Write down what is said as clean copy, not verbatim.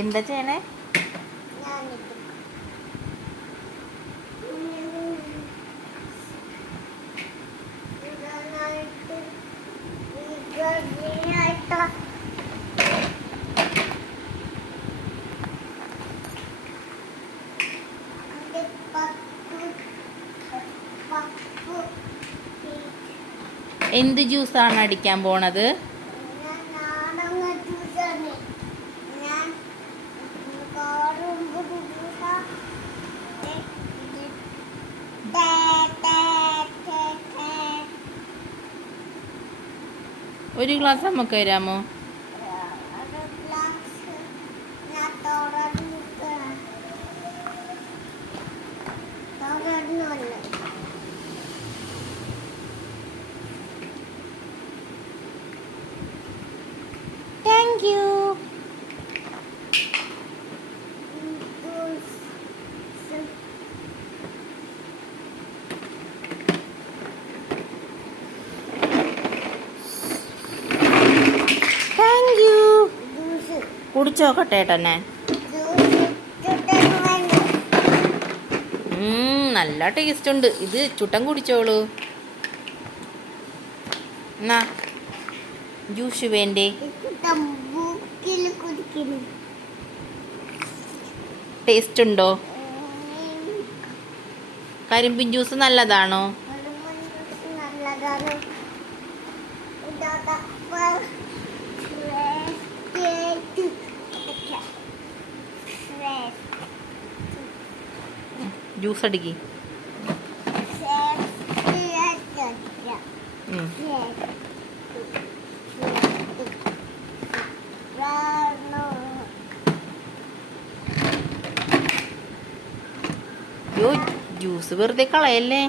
എന്താ ചെയ്യണേ? എന്ത് ജ്യൂസാണ് അടിക്കാൻ പോണത്? ഒരു ഗ്ലാസ് നമുക്ക് തരാമോ? Thank you. കുടിച്ചോക്കട്ടെ ഏട്ടനെ. നല്ല ടേസ്റ്റ് ഉണ്ട്. ഇത് ചുട്ടൻ കുടിച്ചോളൂ. എന്നാ ജ്യൂസ് വേണ്ടേ? ടേസ്റ്റ് ഉണ്ടോ? കരിമ്പിൻ ജ്യൂസ് നല്ലതാണോ? ജ്യൂസ് അടിക്കി. ജ്യൂസ് വെറുതെ കളയല്ലേ.